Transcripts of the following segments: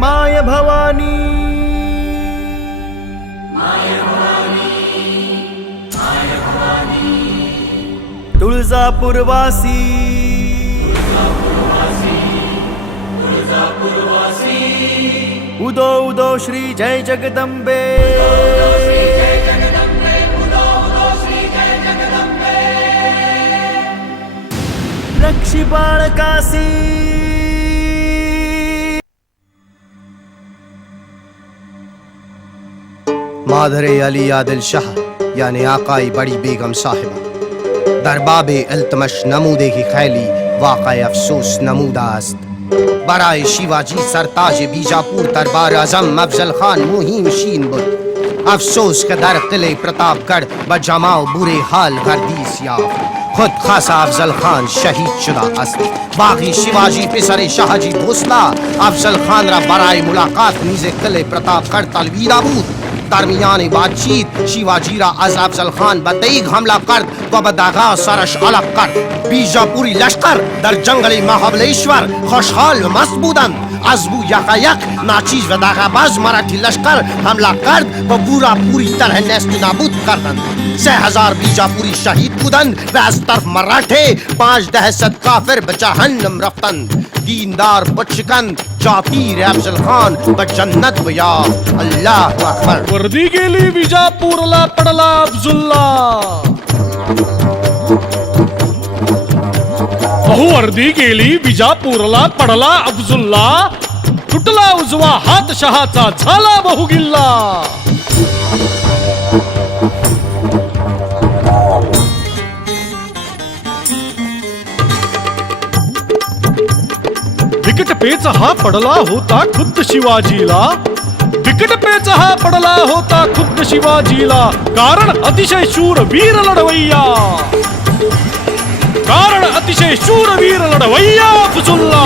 माय भवानी तुळजापूरवासी उदो उदो श्री जय जगदंबे रक्षी बाळकासी मादरे अली आदिल शाह यानी आकाई बड़ी बेगम साहिबा दरबाबे इल्तमश नमूदे की खैली वाक़ई अफसोस नमूदास्त बराए शिवाजी सरताज बीजापुर दरबार आजम अफजल खान मुहिम शीन बुद अफसोस के दर किले प्रतापगढ़ बजमाओ बुरे हाल गर्दीस याफ्त खुद खासा अफजल खान शहीद शुदा अस्त बागी शिवाजी पिसरे शाहजी भोसला अफजल खान रा बराए मुलाकात नीजे किले प्रतापगढ़ तलवीरा बूद दरमियान बातचीत शिवाजी रा अफजल खान बतेईग हमला कर व बदागा सरश अलग कर बीजापुरी लश्कर दर जंगली महाबलेश्वर खुशहाल मस्बूदन अजबू यकायक नाचीज व दागाबाज मराठी लश्कर हमला कर व पूरा पूरी तरह नेस्त नाबूद करदन 6000 बीजापुरी शहीद बुदन व आज तरफ मराठे 5 दहशत काफिर बजहन्नम रफ्तन दीनदार बचकन जापीर अफजल खान व जन्नत बया अल्लाह अकबर वर्दी गेली विजापूरला पडला अब्दुल्ला बहुवर्दी गेली विजापूरला पडला अब्दुल्ला तुटला उजवा हात शहाचा झाला बहुगिल्ला विकट पेच हा पडला होता खुद्द शिवाजीला विकट पेच हा पडला होता खुद्द शिवाजीला कारण अतिशय शूरवीर लढवय्या कारण अतिशय शूरवीर लढवय्या अफजुल्ला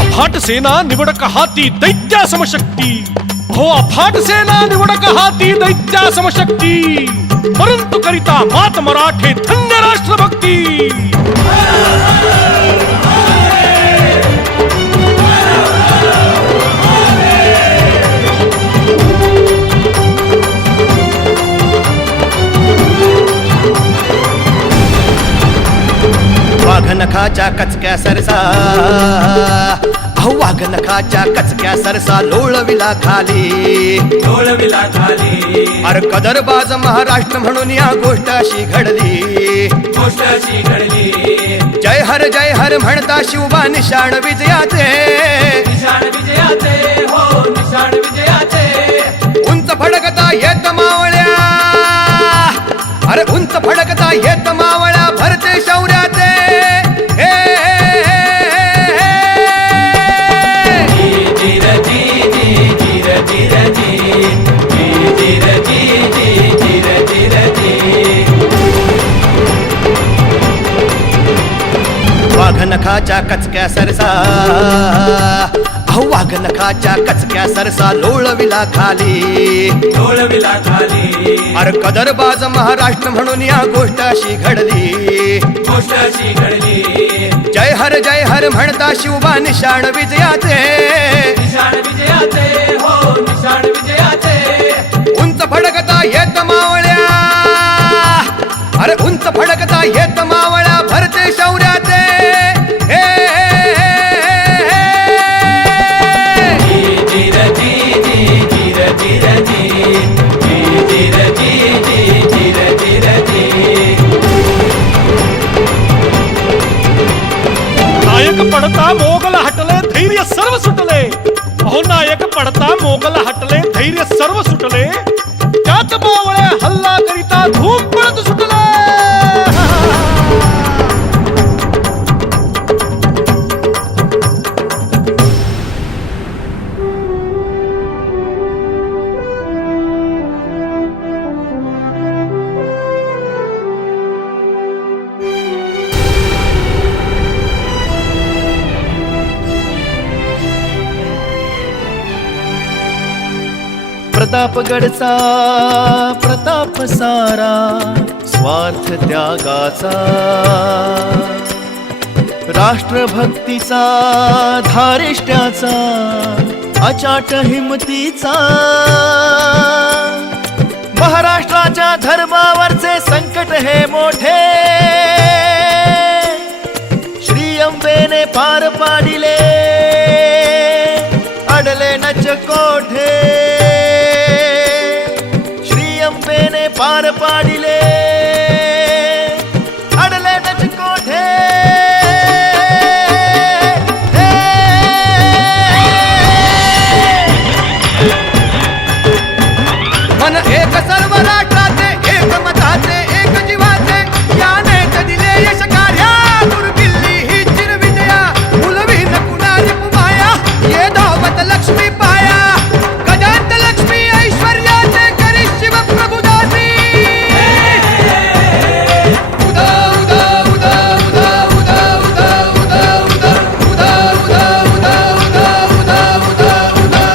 अफाट सेना निवडक हाती दैत्या समशक्ती हो अफाट सेना निवडक हाती दैत्या समशक्ती परंतु करिता मात मराठे धन्य राष्ट्रभक्ती वाघनखाच्या कचक्या सरसा अहो वाघनखाच्या कचक्या सरसा लोळविला खाली अर कदरबाज महाराष्ट्र म्हणून या गोष्ट अशी घडली जय हर म्हणता शिवबा निशाण विजयाचे उंच फडकता येत मावळ्या अरे उंच फडकता येत मावळ्या भरते शौर्याचे वाघनखाच्या कचक्या सरसा अहो वाघनखाच्या कचक्या सरसा लोळविला खाली अर कदरबाज महाराष्ट्र म्हणून या गोष्ट अशी घडली जय हर म्हणता शिवबा निशाण विजयाचे उंच फडकता येत मावळ्या अरे उंच फडकता येत मावळ्या भरते शौर्याचे नायक पडता मोगल हटले धैर्य सर्व सुटले अहो नायक पडता मोगल हटले धैर्य सर्व सुटले त्यात मावळे हल्ला करिता धूम पळत सुटले प्रतापगडचा प्रताप सारा निस्वार्थ त्यागाचा, राष्ट्रभक्तीचा, धारिष्ट्याचा, अचाट हिमतीचा, महाराष्ट्राच्या धर्मावरचे संकट हे मोठे श्री अंबेने पार पाडिले, अडले नच कोठे श्री अंबेने पार पाडिले, अडले नच कोठे. मन एक सर्व राष्ट्राचे, एक मताचे, एक जीवाचे, यानेच दिले यश कार्या, दुर्गिल्ली ही चिरविजया, मुलवी न कुणारी पुमाया, ये धावत लक्ष्मी पाया, गजांत लक्ष्मी ऐश्वर्याचे करी शिव प्रभुदासी. उदा उदा उदा उदा उदा उदा उदा उदा उदा उदा उदा उदा उदा उदा उदा.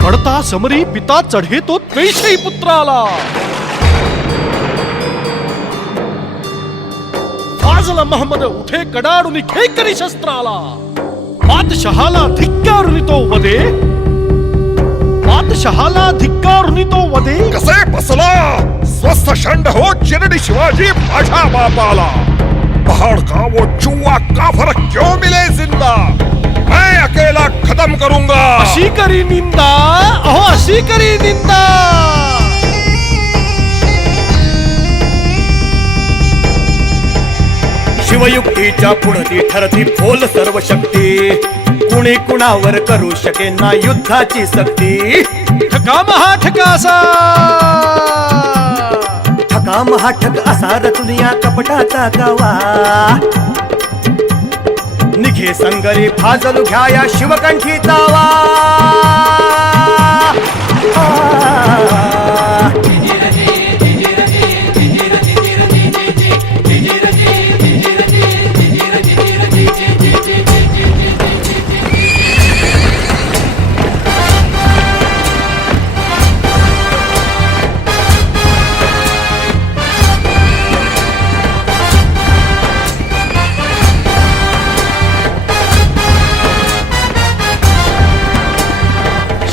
पडता समरी पिता चढे तो त्वेषी पुत्राला, फाजल महमद उठे कडाडून खेकरी शस्त्राला, बादशहाला धिक्कारुनी तो वदे, बादशहाला धिक्कारुनी तो वदे. कसे बसला स्वस्थ शंड हो चिरडी शिवाजी माझ्या बापाला, पहाड़ का वो चुआ काफर क्यों मिले जिंदा, मैं अकेला खत्म करूंगा. अशी करी निंदा, अहो अशी करी निंदा. शिवयुक्तीच्या पुढती ठरती फोल सर्व शक्ती, कुणी कुणावर करू शके ना युद्धाची सक्ती. ठका महा ठकासा, ठका महाठक असा रचुनिया कपटाचा गावा, निघे संगरी फाजलू घ्याया शिवकंठी चावा.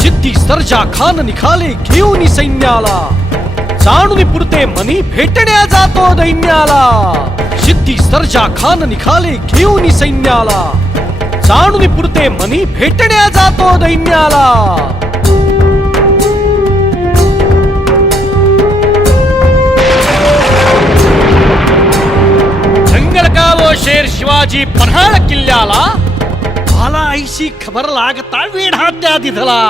सिद्धी सर्जा खान निघाले घेऊन सैन्याला, जाणून पुरते मनी भेटण्या जातो दैन्याला. सिद्धी सर्जा खान निघाले घेऊन सैन्याला, जाणून पुरते मनी भेटण्या जातो दैन्याला. जंगल का वो शेर शिवाजी पन्हाळ किल्ल्याला, मला ऐशी खबर लागता वेढा त्या तिथला.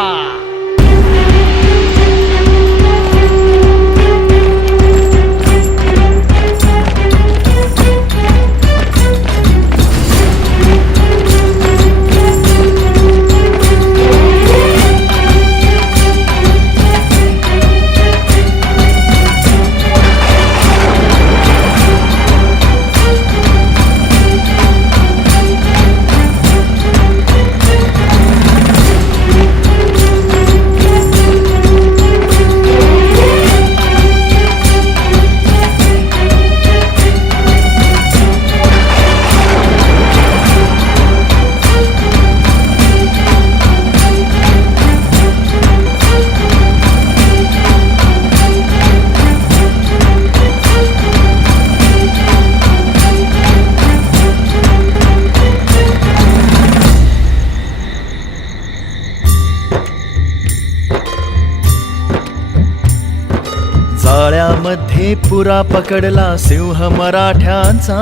जाळ्यामध्ये पुरा पकडला सिंह मराठ्यांचा,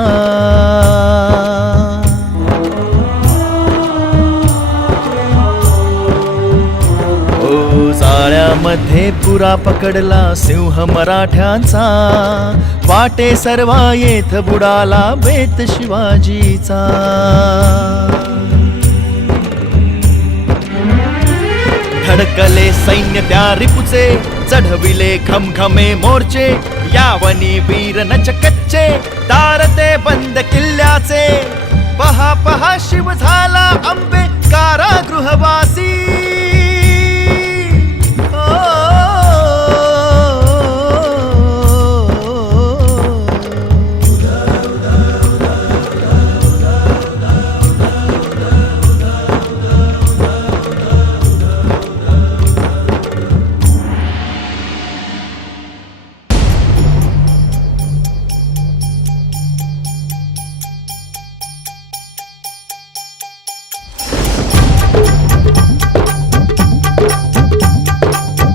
ओ जाळ्यामध्ये पुरा पकडला सिंह मराठ्यांचा, वाटे सर्वा येथ बुडाला बेत शिवाजीचा. धडकले सैन्य त्या रिपुचे, चढविले खमखमे मोर्चे, यावनी वीर नच कच्चे दार ते बंद किल्ल्याचे पहा पहा शिव झाला अंबे कारागृहवासी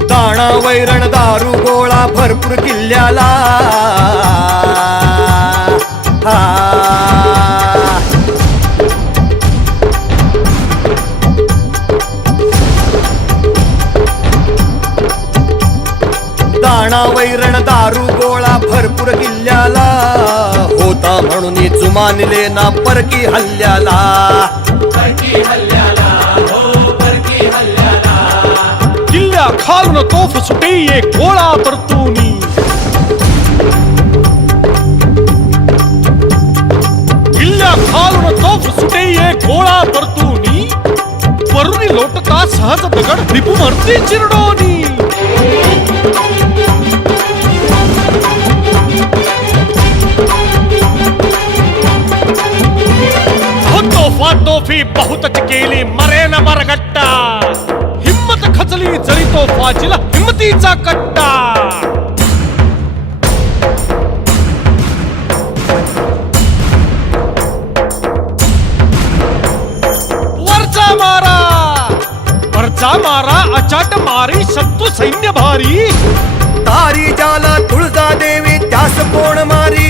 दाणा वैरण दारू गोळा भरपूर किल्ल्याला दाणा वैरण दारू गोळा भरपूर किल्ल्याला होता म्हणून जुमानले ना परकी हल्ल्याला किल्ल्या खालून तोफ सुटे एक गोळा परतूनी किल्ल्या खालून तोफ सुटे एक गोळा परतूनी वरुणी लोटता सहज दगड रिपू मरती चिरडोनी तोफा तोफी बहुतच केली मरे न मरगट्टा हिम्मत खचली जरी तोफाचीला हिम्मतीचा कट्टा वरचा मारा अचाट मारी शत्रू सैन्य भारी तारी जाला तुळजा देवी त्यास कोण मारी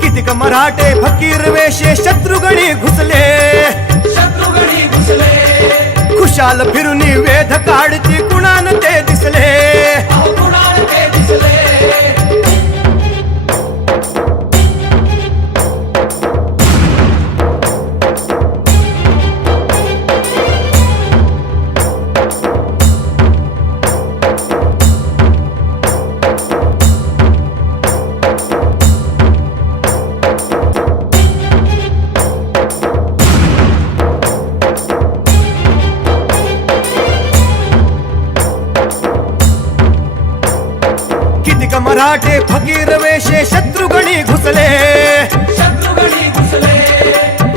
कितीक मराठे फकीर वेशे शत्रुगणी घुसले खुशाल फिरुनी वेध काढती कुणान ते दिसले मराठे फकीर वेशे शत्रुगणी घुसले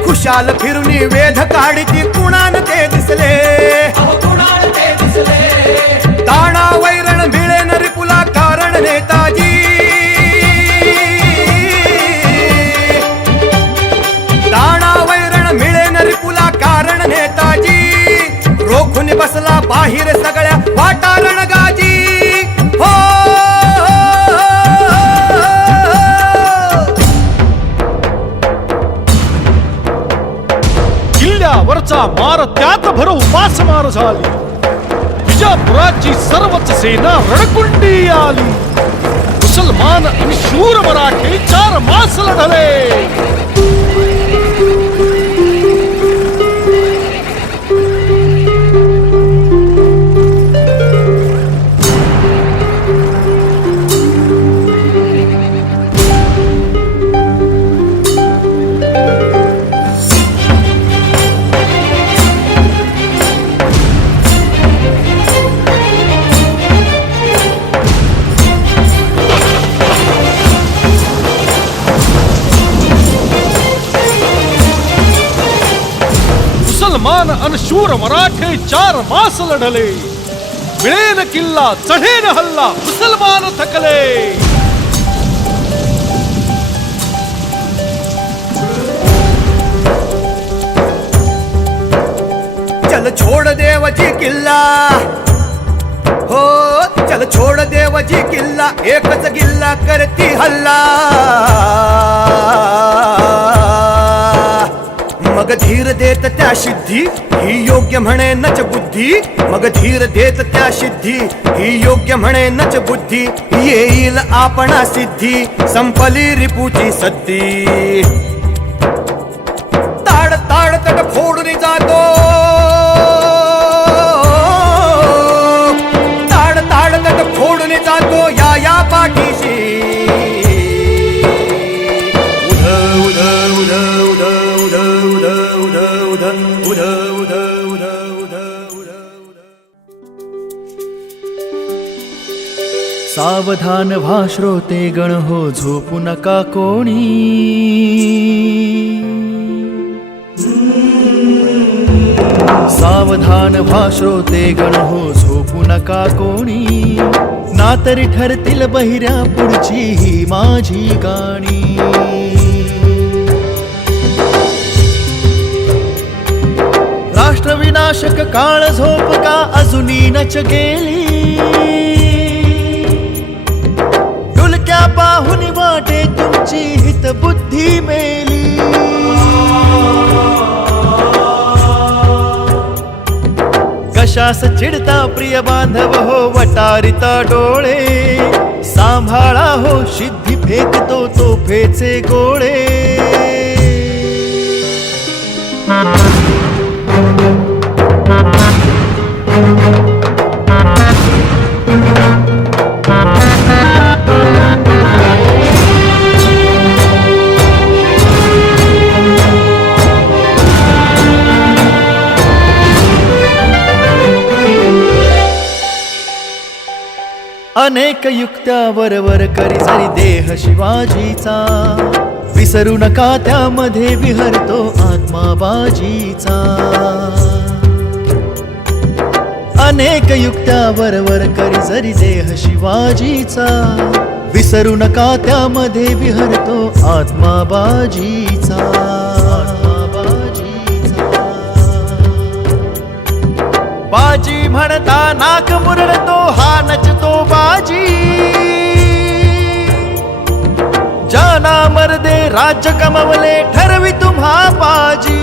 खुशाल फिरुनी वेध काढती कुणान ते दिसले दाणा वैरण मिळे न रिपुला कारण नेताजी दाणा वैरण मिळे न रिपुला कारण नेताजी रोखून बसला बाहेर सगळ्या वाटारण गाजी हो वरचा मार त्यात भर उपास मार झाली विजापुराची सर्वच सेना रणकुंडी आली मुसलमान आणि शूर मराठे 4 मास लढले मुसलमान अन शूर मराठे 4 मास लढले मिळेन किल्ला चढेन हल्ला मुसलमान थकले चल छोड़ देवजी किल्ला हो चल छोड़ देवजी किल्ला एकच किल्ला करती हल्ला मग मग धीर देत त्या सिद्धी ही योग्य म्हणे नच बुद्धी मग धीर देत त्या सिद्धी ही योग्य म्हणे नच बुद्धी येईल आपणा सिद्धी संपली रिपूची सद्दी ताड ताड तट फोडून जातो ताड ताड तट फोडून जातो या पाठीशी उध उध उध उध उध उध उध उध उध उध उध उध उध सावधान व्हा श्रोते गण हो झोपू नका कोणी सावधान व्हा श्रोते गण हो झोपू नका कोणी नातरी ठरतील बहिऱ्या पुढची ही माझी गाणी राष्ट्रविनाशक काळ झोप का अजूनी नच गेली डुलक्या पाहुन वाटे तुमची हित बुद्धी मेली कशास चिडता प्रिय बांधव हो वटारिता डोळे सांभाळा हो सिद्धी फेकतो तो फेचे गोळे अनेक युक्त्या वरवर करी जरी देह शिवाजीचा विसरू नका त्यामध्ये विहरतो आत्मा बाजीचा अनेक युक्त्या वरवर करी जरी देह शिवाजीचा विसरू नका त्यामध्ये विहरतो आत्मा बाजीचा बाजी म्हणता नाक मुरडतो हा नचतो बाजी जाना मर्दे राज्य कमवले ठरवी तुम्हा बाजी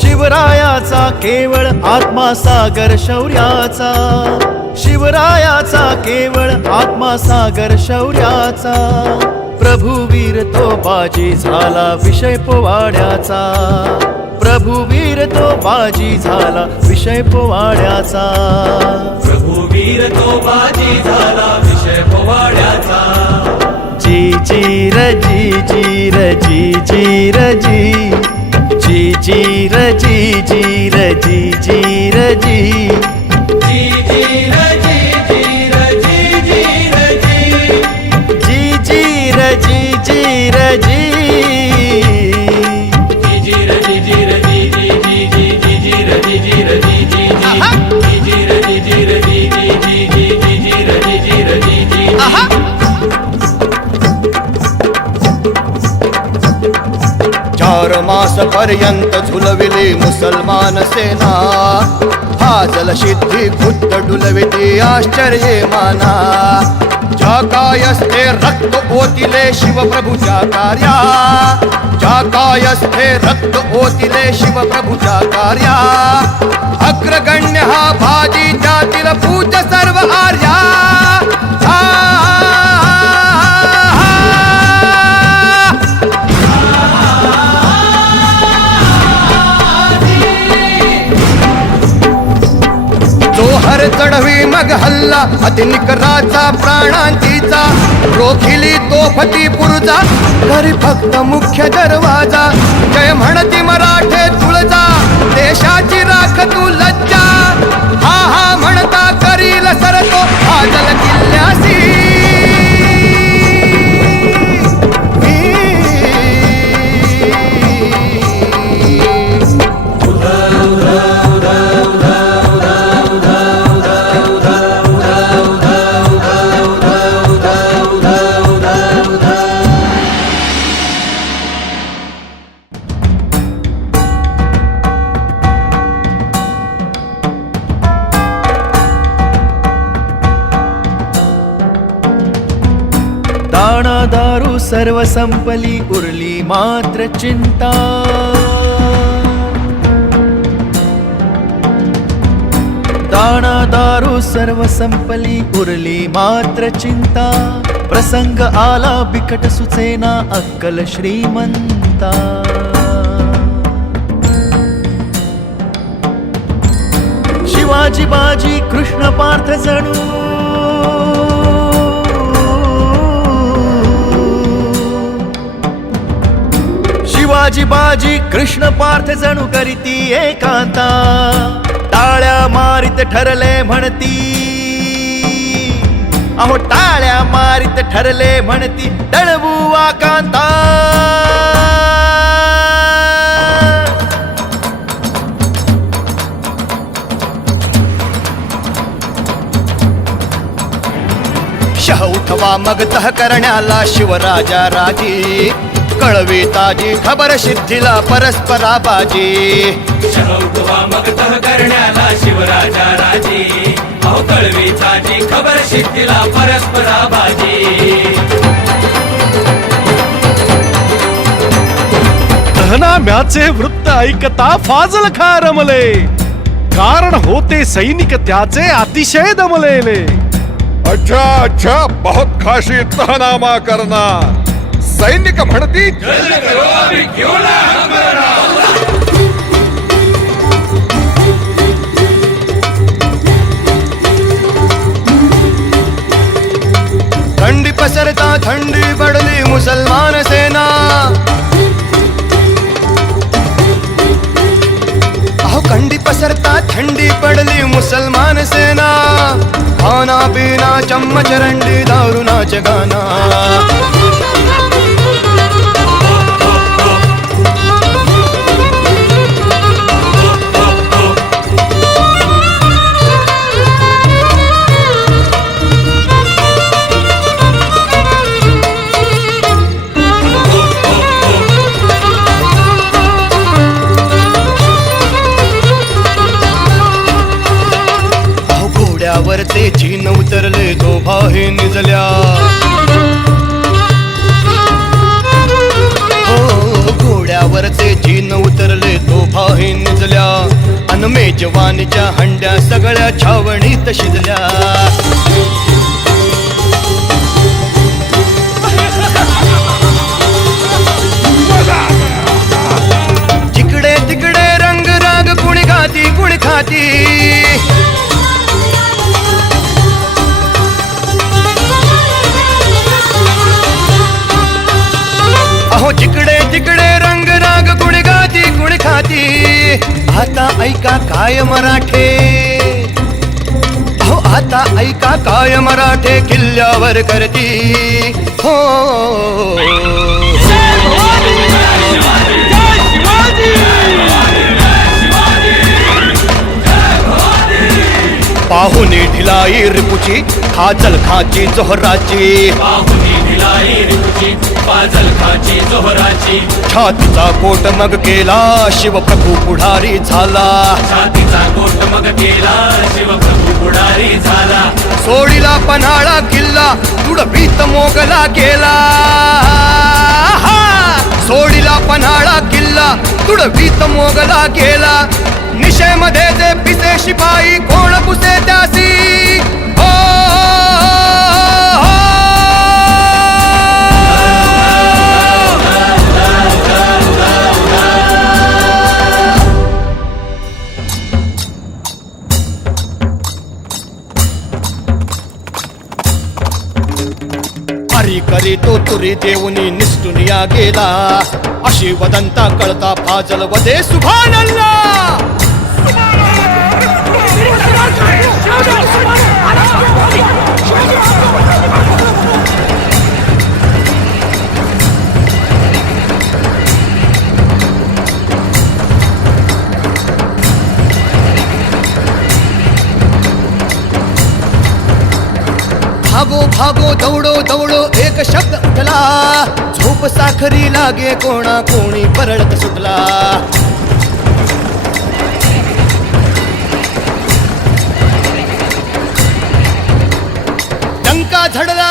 शिवरायाचा केवळ आत्मा सागर शौर्याचा शिवरायाचा केवळ आत्मा सागर शौर्याचा प्रभुवीर तो बाजी झाला विषय पोवाड्याचा प्रभुवीर तो बाजी झाला विषय पोवाड्याचा प्रभुवीर तो बाजी झाला विषय पोवाड्याचा जी जी र जी जी र जी जी र जी जी जी र जी जी र जी जी र जी जी जी र जी जी र जी जी र जी जी र जी जी र जी जी र जी जी र जी जी जी जी जी र जी जी र जी जी जी जी र जी जी र जी जी जी जी जी र जी जी र जी जी चार मास पर्यंत झुलविली मुसलमान सेना हाजल सिद्धी खुद्द डुलविती आश्चर्ये माना ज्या कायस्थे रक्त ओतिले शिवप्रभूच्या कार्या ज्या कायस्थे रक्त ओतिले शिवप्रभूच्या कार्या अग्रगण्य हा भाजी त्यातील पूज सर्व आर्या हर चढवी मग हल्ला अतिनिकराचा प्राणांतीचा रोखिली तोफती पुरुचा घरी फक्त मुख्य दरवाजा जय म्हणती मराठे तुळजा देशाची राख तू लज्जा हा हा म्हणता करील सरतो हाजल किल्ल्यासी दाणा दारू सर्व संपली उरली मात्र चिंता दाणा दारू सर्व संपली उरली मात्र चिंता प्रसंग आला बिकट सुचेना अक्कल श्रीमंता शिवाजी बाजी कृष्ण पार्थ जणू शिवाजी बाजी कृष्ण पार्थ जणू करीती एकांता टाळ्या मारित ठरले म्हणती अहो टाळ्या मारित ठरले म्हणती टळवू आकांता शह उठवा मग तह करण्याला शिवराजा राजी कळवी ताजी खबर सिद्धीला परस्परा बाजी शहौटवा मग तह करण्याला शिवराजा राजी अहो कळवी ताजी खबर शिट्टीला परस्परा बाजी दहनाम्याचे वृत्त ऐकता फाजल खा रमले कारण होते सैनिक त्याचे अतिशय दमलेले अच्छा अच्छा बहुत खाशी तहनामा करणार सैनिक म्हणती थंडी पसरता थंडी पडली मुसलमान सेना अहो थंडी पसरता थंडी पडली मुसलमान सेना खाना पिना चम्मच रंडी दारू नाच गाना ते चीन उतरले दोभाही निजल्या हो घोड्यावरचे चीन उतरले दोभाही निजल्या अन मेजवानीच्या हंड्या सगळ्या छावणीत शिजल्या जिकडे तिकडे रंग राग कुणी खाती अहो जिकडे तिकडे रंग राग कुणी खाती आता ऐका काय मराठे अहो आता ऐका काय मराठे किल्ल्यावर करती हो पाहुनी ढिलाई रिपुची खाचल खाची जोहराची पाहुनी ढिलाई रिपुची पाजल खाची जोहराची छातीचा कोट मग केला शिवप्रभू पुढारी झाला छातीचा कोट मग केला शिवप्रभू पुढारी झाला सोडीला पन्हाळा किल्ला तुडभीत मोगला गेला सोडीला पन्हाळा किल्ला तुडभीत मोगला गेला निशेमध्ये जे पिसे शिपाई कोण पुसे त्यासी हो, हो, हरी करी तो तुरी देऊनी निष्ठुनिया गेला अशी वदंता कळता फाजल वदे सुभानल्ला भागो भागो दौडो दौडो एक शब्द उठला झोप साखरी लागे कोणा कोणी परळत सुटला डंका झडला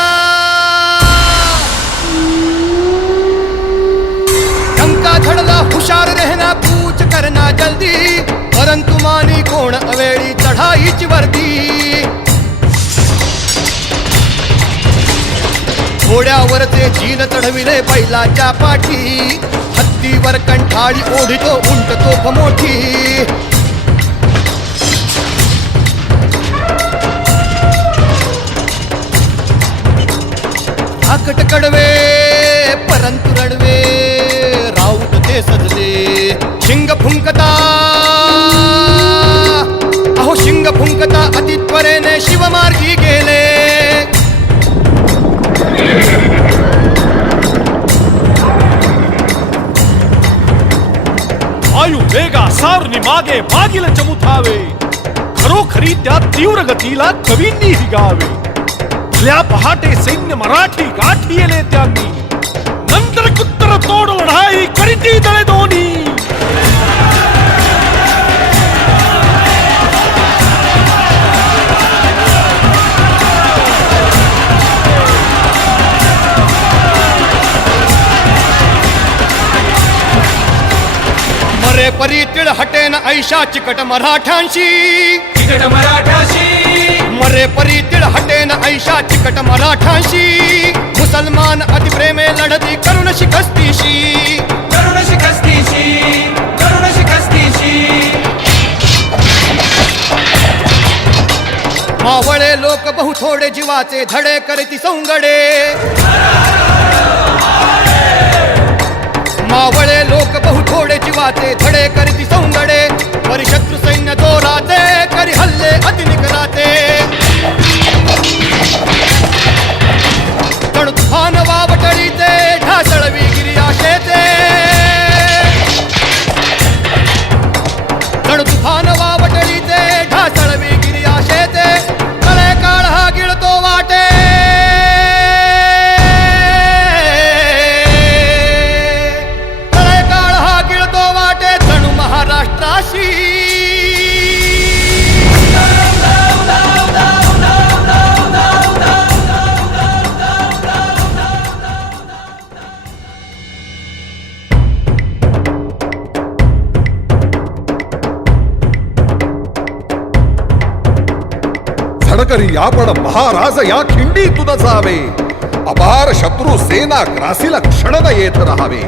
काळीची वर्दी घोड्यावरचे जीन चढविले बैलाच्या पाठी हत्तीवर कंठाळी ओढितो उंट तोफ मोठी आकट कडवे परंतु रडवे राऊत ते सजले शिंग फुंकता अहो शिंग फुंकता अति त्वरेने शिवमार्गी गेले वायू वेगा सारुनी मागे मागील चमुथावे खरोखरी त्या तीव्र गतीला कवींनी गावे भल्या पहाटे सैन्य मराठी गाठी येले त्यांनी नंतर कुत्तर तोड लढाई करीती दळे दोन्ही मरे परी तिळ हटेन ऐशा चिकट मराठांशी चिकट मराठाशी मरे परी तिळ हटेन ऐशा चिकट मराठांशी मुसलमान अतिप्रेमे लढती करुण शिकस्तीशी करुण शिकस्तीशी करुण शिकस्तीशी मावळे लोक बहु थोडे जीवाचे धडे करती सौंगडे मावळे लोक बहु थोडे जीवाचे धडे करती सौंगडे परिशत्रू सैन्य जोराते करी हल्ले अतिनिकराते जणू तुफान वावटळीते ढासळवी गिरी आशेचे जणू तुफान वावटळीते ढासळवी गिरी आशेचे कळे काळ हा गिळतो वाटे कळे काळ हा गिळतो वाटे जणू महाराष्ट्राशी धडकरी आपण महाराज या खिंडीतून जावे अपार शत्रू सेना ग्रासीला क्षण येत राहावे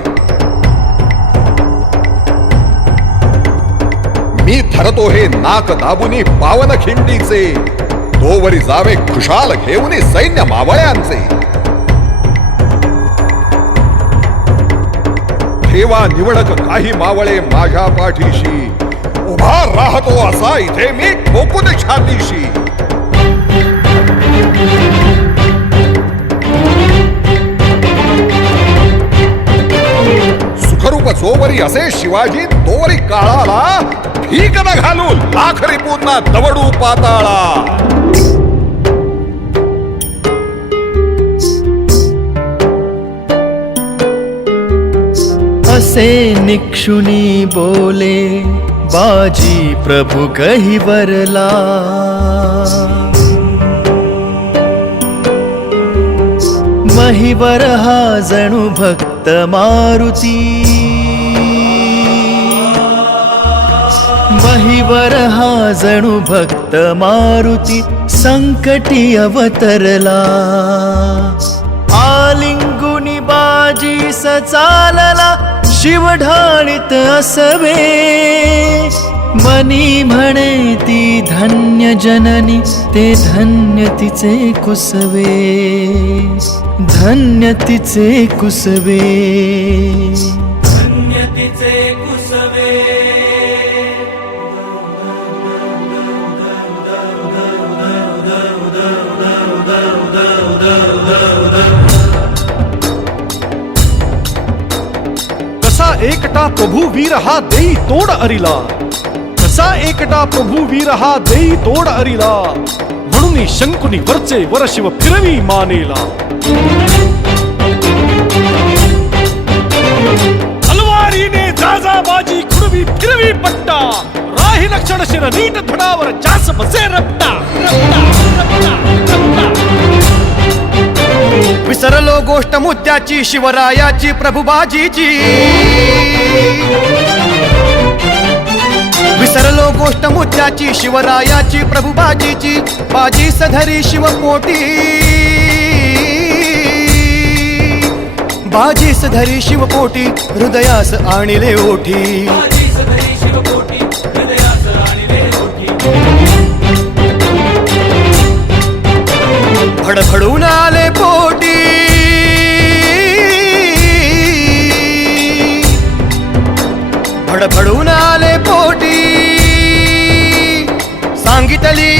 मी धरतो हे नाक दाबुनी पावन खिंडीचे तोवरी जावे खुशाल घेऊन सैन्य मावळ्यांचे ठेवा निवडक काही मावळे माझ्या पाठीशी उभा राहतो असा इथे मी ठोकून छातीशी सुखरूप जोवरी असे शिवाजी तोवरी काळाला ठीक न घालू लाखरी पुन्हा दवडू पाताळा असे निक्षुनी बोले बाजी प्रभु गहिवरला महिवर हा जणू भक्त मारुती महिवर हा जणू भक्त मारुती संकटी अवतरला आलिंगुनी बाजी सचालला शिव ढाळीत असवे मनी म्हणे ती धन्य जननी ते धन्य तिचे कुसवे धन्य तिचे कुसवे धन्य तिचे कुसवे कसा एकटा प्रभू वीर हा देई तोड अरिला कसा एकटा प्रभू वीर हा देई तोड अरिला म्हणून शंकुनी वरचे वरशिव फिरवी मानेला तलवारीने जाजाबाजी खुडवी फिरवी पट्टा राही लक्षण शिर नीट धडावर जास बसे रपटा विसरलो गोष्ट मुद्द्याची शिवरायाची प्रभुबाजीची विसरलो गोष्ट मुद्द्याची, शिवरायाची प्रभू बाजीची, बाजी सधरी शिवपोटी, बाजी सधरी शिवपोटी, हृदयास आणिले ओठी. फडफडून आले पोटी, फडफडून आले पोटी, सांगितली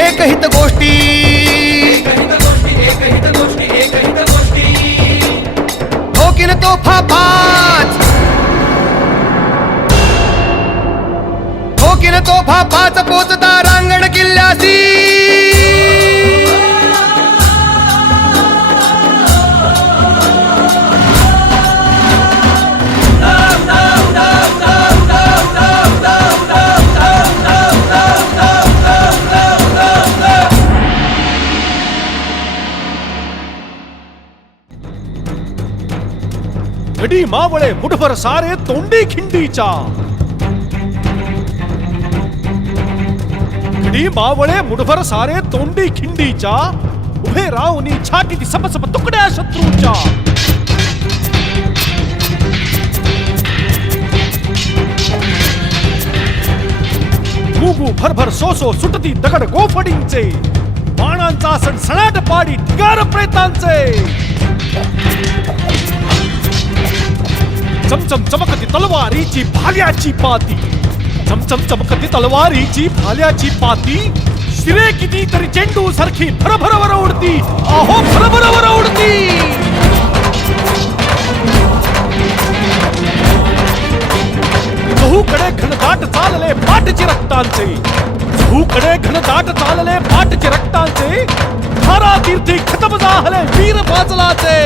एकहित गोष्टी, ठोकीन तोफा पाच, ठोकीन तोफा पाच, पोचता रांगण किल्ल्यासी. घडी मावळे मुठभर सारे तोंडी खिंडीच्या, घडी मावळे मुठभर सारे तोंडी खिंडीच्या, उभे रावनी छाटी सपसप तुकड्या शत्रूच्या. गुगू भरभर सोसो सुटती दगड गोफडींचे, बाणांचा सणसणाट पाडी ढिगार प्रेतांचे. चमचम चमकती तलवारीची भाल्याची पाती, चमचम चमकती तलवारीची भाल्याची पाती, शिरे किती तरी चेंडू सारखी भरभरवर उडती, अहो भरभरवर उडती. चहूकडे घनदाट चालले पाठचे रक्तांचे, चहूकडे घनदाट चालले पाठचे रक्तांचे, धारा तीर्थी खतम झाले वीर बाजलाचे.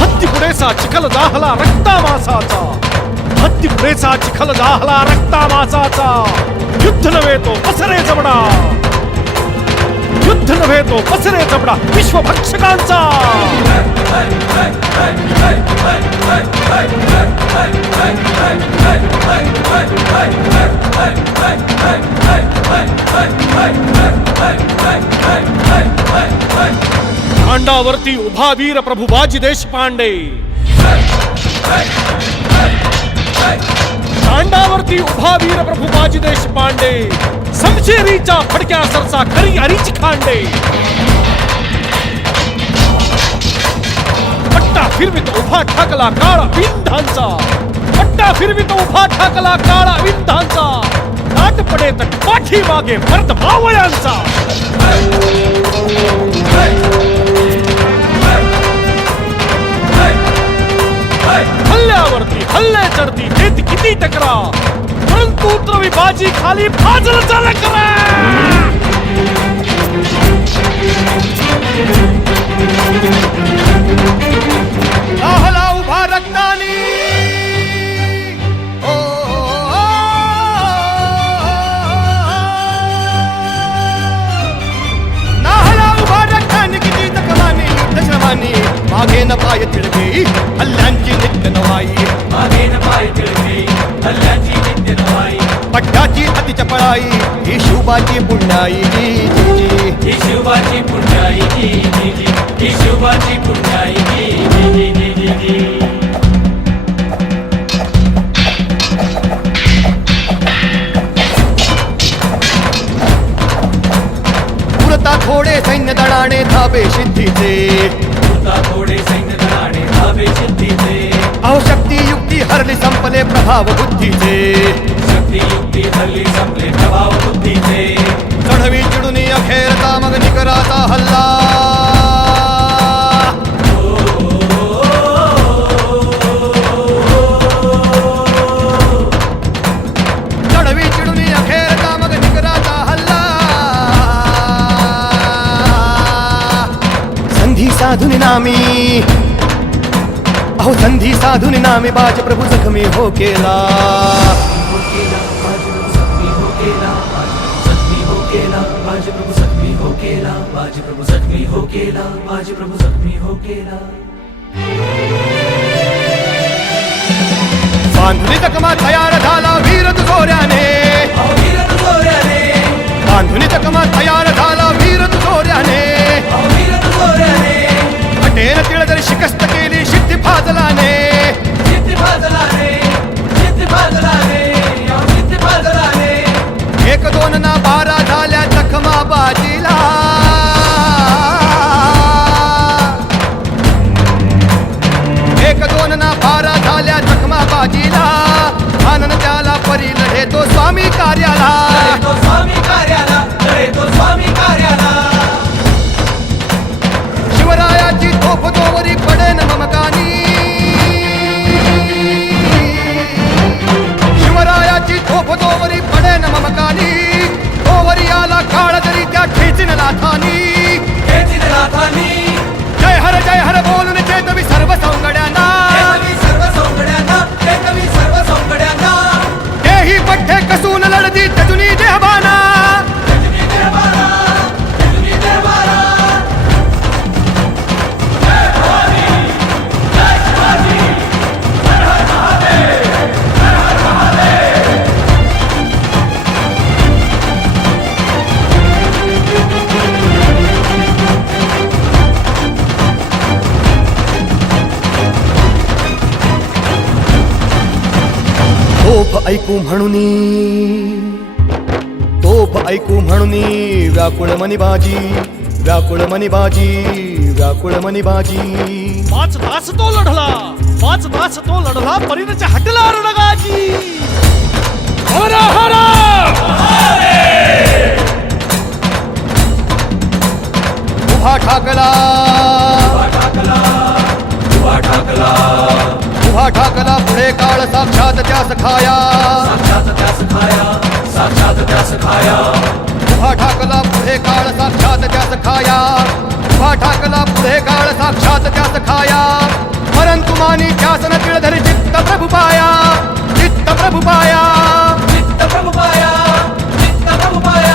हत्तीपुढेचा चिखल जाहला रक्तामासाचा, हत्तीपुढेचा चिखल जाहला रक्तामासाचा, युद्ध नव्हे तो पसरे जबडा, युद्ध नव्हे तो पसरे जबडा विश्वभक्षकांचा. दांडावरती उभा वीर प्रभू बाजी देशपांडे, दांडावरती उभा वीर प्रभू बाजी देशपांडे, समशेरीच्या फडक्या सरसा करी हरीची खांडे. पट्टा फिरवित उभा ठाकला काळा विंधांचा, पट्टा फिरवित उभा ठाकला काळा विंधांचा, नाट पडे तर पाठी मागे मर्द मावळ्यांचा. हल्ल्यावरती हल्ले चढती देत किती टकरा, परंतु उतरवी बाजी खाली भाजल चाल करा. लाहला उभा रक्तानी, नाहला उभा रक्तानी, किती तकमानी युद्ध श्रमानी, मागे न पाय तिळगे हल्ल्यांची नित्य नवाई, मागे न पाय तिळगे हल्ल्याची नित्य नवाई. पट्टाची अति चपळाई, ही शिवबाची पुण्याई. ही शिवबाची पुण्याई, ही शिवबाची पुण्याई. पुरता थोडे सैन्य दडाणे धाबे सिद्धीचे, थोडे सैन्य दडाणे धाबे सिद्धीचे, अहो शक्ती युक्ती हरली संपले प्रभाव बुद्धीचे, शक्ती युक्ती हल्ली संपले प्रभाव बुद्धीचे. चढवी चिडून अखेरता मग निकराचा हल्ला, चढवी चिडून अखेरता मग निकराचा हल्ला. संधी साधून नामी, अहो संधी साधून नामी, बाज प्रभू जखमी हो केला. जखमी हो केला, बाजी प्रभू जखमी हो केला, बाजी प्रभू केला माझी प्रभू जखमी हो केला बांधुनी जखमा तयार झाला वीर तुझोऱ्याने अहो वीर तुझोऱ्याने बांधुनी जखमा तयार झाला वीर तुझोऱ्याने अहो वीर तुझोऱ्याने अटेन तिळदरी शिकस्त केली सिद्धी फाजलाने सिद्धी फाजलाने सिद्धी फाजलाने अहो सिद्धी फाजलाने एक दोन ना 12 झाल्या जखमा बाजीला एक दोन ना 12 झाल्या जखमा बाजीला आनंद त्याला परी लढे तो स्वामी कार्याला लढे तो स्वामी कार्याला लढे तो स्वामी कार्याला शिवरायाची तोफ तोवरी पडेन ममकानी शिवरायाची तोफ तोवरी पडेन ममकानी तोवरी आला काळ तरी त्या खेचीन लाथानी खेचीन लाथानी जय हर बोलून चेतवी सर्व सौंगड्यांना चेतवी सर्व सौंगड्यांना चेतवी सर्व सौंगड्यांना तेही पठ्ठे कसून लढती तजुनी देहबाना रजनी देवारा रजनी देवारा जय भवानी जय शिवाजी हर हर महादेव हर हर महादेव तोफ ऐकू म्हणूनी व्याकुळ मनी बाजी व्याकुळ मनी बाजी व्याकुळ मनी बाजी 5 तास तो लढला 5 तास तो लढला परीनच्या हटला रणगाजी हर हर उभा ठाकला टाकला उभा टाकला उभा ठाकला पुढे काळ साक्षात त्यास खाया साक्षात त्यास खाया साक्षात त्यास खाया उभा ठाकला पुढे काळ साक्षात त्यास खाया उभा ठाकला पुढे काळ साक्षात त्यास खाया परंतु मानी त्यास न तिळधरी चित्त प्रभु पाया चित्त प्रभु पाया चित्त प्रभु पाया चित्त प्रभु पाया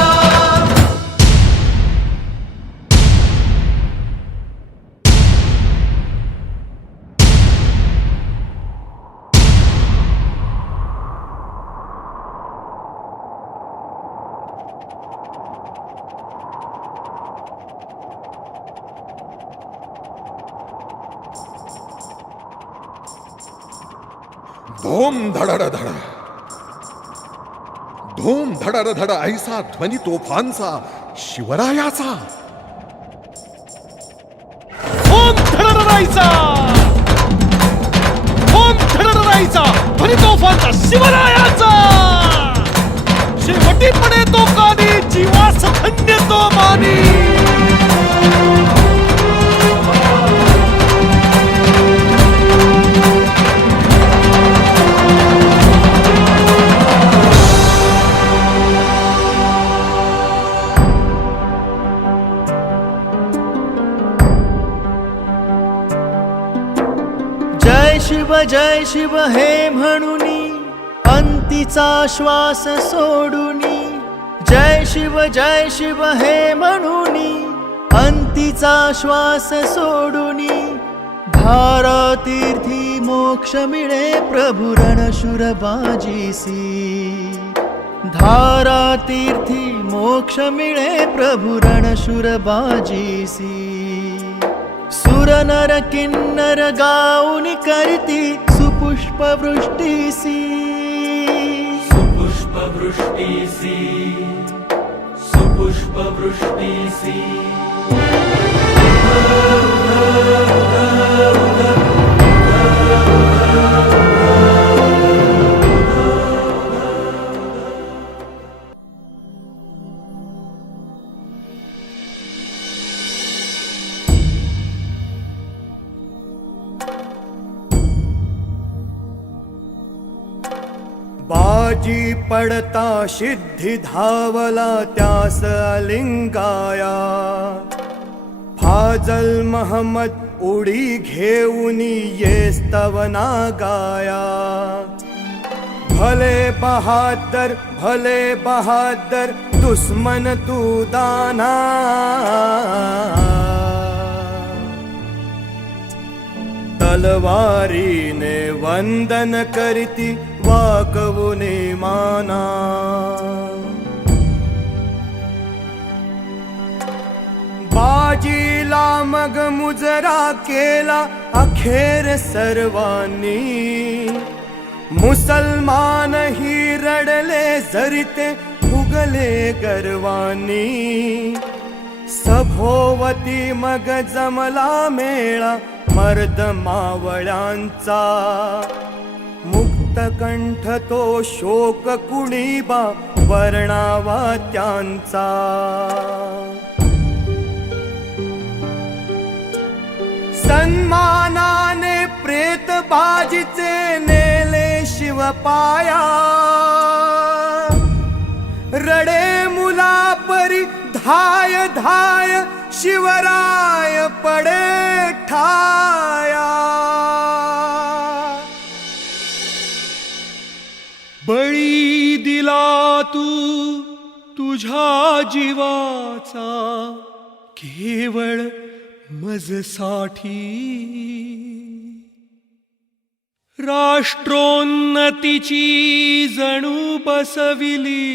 धूम धडड धड धूम धडड धड ऐसा ध्वनी तोफांचा शिवरायाचा ओम धडधडायचा ओम धडधडायचा ध्वनी तोफांचा शिवरायाचा शेवटी पडे तो कानी जीवास धन्य तो मानी जय शिव हे म्हणुनी अंतीचा श्वास सोडुनी जय शिव हे म्हणुनी अंतीचा श्वास सोडुनी धारा तीर्थी मोक्ष मिळे प्रभु रणशूर बाजीसी धारा तीर्थी मोक्ष मिळे प्रभु रणशूर बाजीसी सुर नर किन्नर गाऊनी करती सुपुष्प वृष्टीसी सुपुष्प वृष्टीसी सुपुष्प वृष्टीसी बाजी पडता सिद्धी धावला त्यास अलिंगाया फाजल महमद उडी घेऊनी ये स्तवना गाया भले बहादर दुश्मन तू दाना तलवारीने वंदन करीती वाकवुने माना. बाजीला मग मुजरा केला अखेर सर्वांनी. मुसलमान ही रडले जरिते फुगले गर्वानी. सभोवती मग जमला मेळा मर्द मावळ्यांचा. मुक्त कंठ तो शोक कुणीबा वर्णावा त्यांचा. सन्मानाने प्रेत बाजीचे नेले शिवपाया. रडे मुला परी धाय धाय शिवराय पडे ठाया. बळी दिला तू तुझ्या जीवाचा केवळ मजसाठी. राष्ट्रोन्नतीची जणू बसविली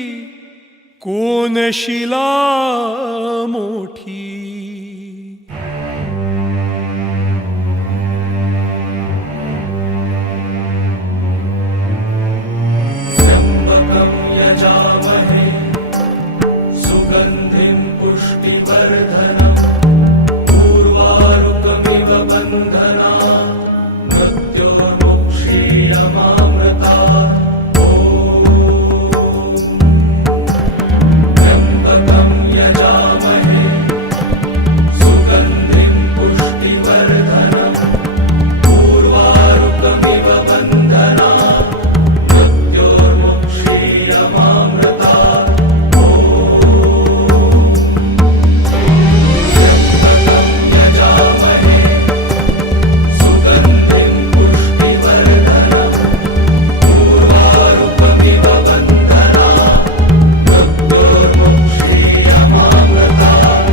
कोनशिला मोठी. त्र्यंबकं यजामहे सुगन्धिं पुष्टिवर्धनम्. उर्वारुकमिव बन्धनान् मृत्योर्मुक्षीयमामृतात्. त्र्यंबकं यजामहे सुगन्धिं पुष्टिवर्धनम्. उर्वारुकमिव बन्धनान् मृत्योर्मुक्षीयमामृतात्. यजामहे सुगन्धिं पुष्टिवर्धनम्. उर्वारुकमिव बन्धनान् मृत्योर्मुक्षीयमामृतात्.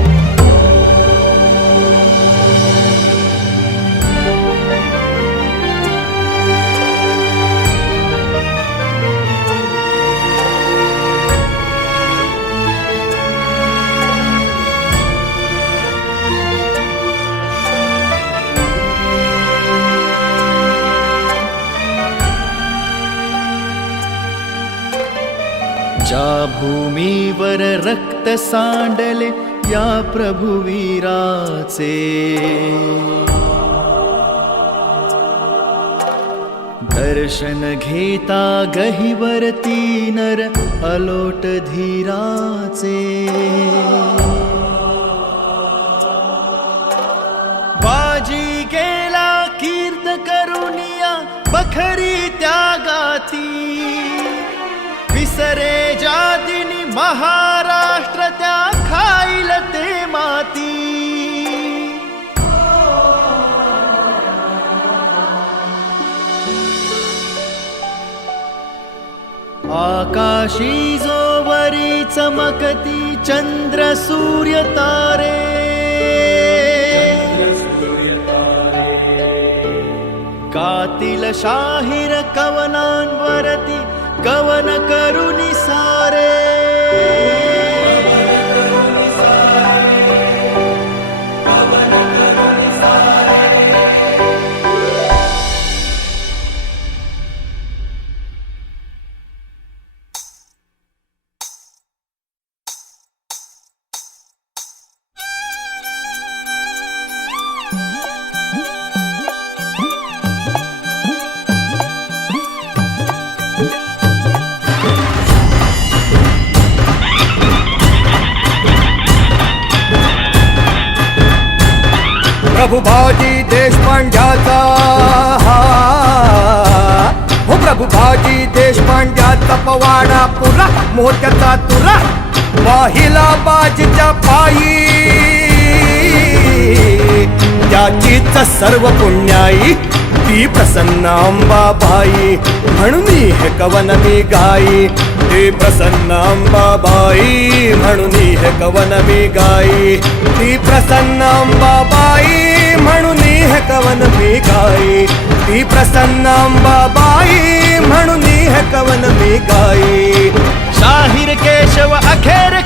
ज्या भूमीवर रक्त सांडले या प्रभुवीराचे. दर्शन घेता गहिवरती नर अलोट धीराचे. बाजी गेला कीर्त करुनिया बखरी त्यागाती. विसरे जातीनी महाराष्ट्र त्या खाईल ते माती. आकाशी जोवरी चमकती चंद्र सूर्य तारे. कातील शाहीर कवनांवरती कवन करुनी सारे. प्रभुभाजी देशपांड्याचा हो प्रभुभाजी देशपांड्याचा पवाडा पुरा मोत्याचा तुरा. वाहिला बाजीच्या पायी त्याचीच सर्व पुण्याई ती प्रसन्न अंबाबाई. म्हणून हे कवन मी गाई ती प्रसन्न अंबाबाई. म्हणून हे कवन मी गाई ती प्रसन्न अंबाबाई. म्हणून हे कवन मी गाई ती प्रसन्न अंबाबाई म्हणून हे कवन मी गाई शाहीर केशव अखेर